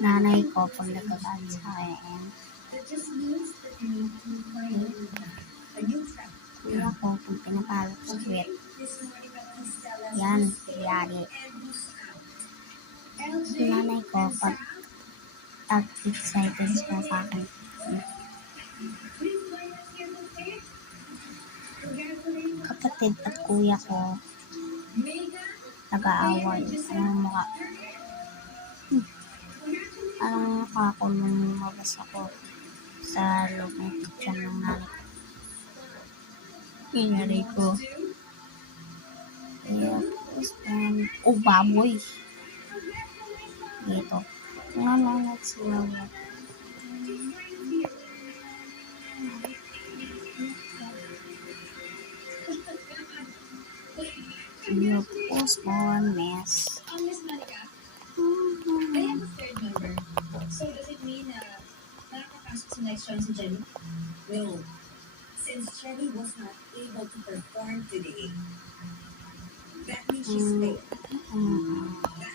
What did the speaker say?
Nanay ko pag nagagalit sa akin. Kuya ko pag pinapalo sa kwet. Yan, yari. Nanay ko pag excited siya sa akin. Kapatid at kuya ko nag-aaway. Anong mukha? Anong mukha ko nung lumabas ako sa loob ng kitchen ng nanay ko? Nanay ko. Baboy. Dito. Nanonod sila mo. Beautiful small mess. I have a third member. So does it mean nakakapasok sa next round si Jenny? No. Since Jenny was not able to perform today, that means she's failed. That